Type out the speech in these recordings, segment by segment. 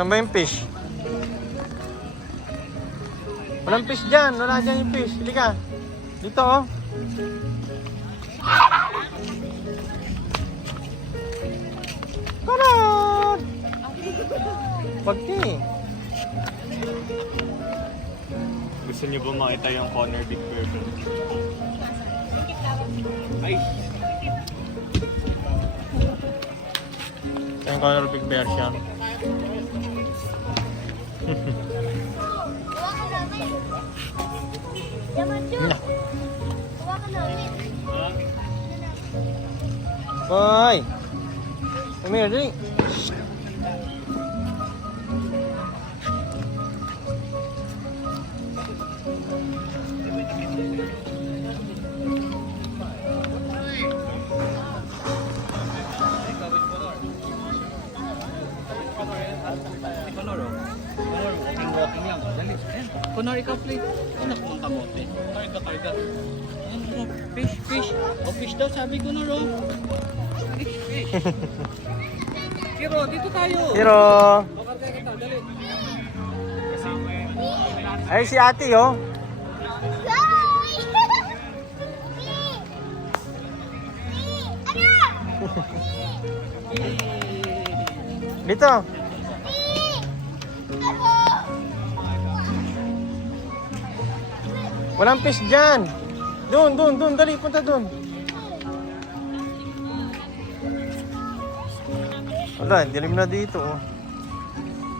Saan ba yung fish? Walang fish dyan. Wala dyan yung fish. Halika. Dito oh. Karan! Pagti. Gusto niyo ba makita yung Connor Big Bear? Ay! Ito yung Connor Big Bear siya. Boy! Come here, drink. Walking lang. Dali. Kunor, ikaw please. Ano kung kamote? Karga. Fish. O fish daw, sabi ko na ro. Fish. Kiro, dito tayo. Hiro! O karga kita, dali. Ay, si ate oh. Dito. Walang fish dyan. Doon. Dali, punta doon. Wala, dilim na dito oh.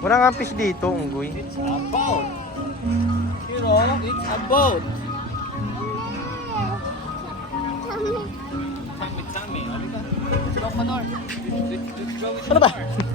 Wala nga fish dito, unggoy. It's a boat. Kiro, it's a boat. Sammy. Halika. Let's go, Kunor. Let's go with Ano ba? Kunor.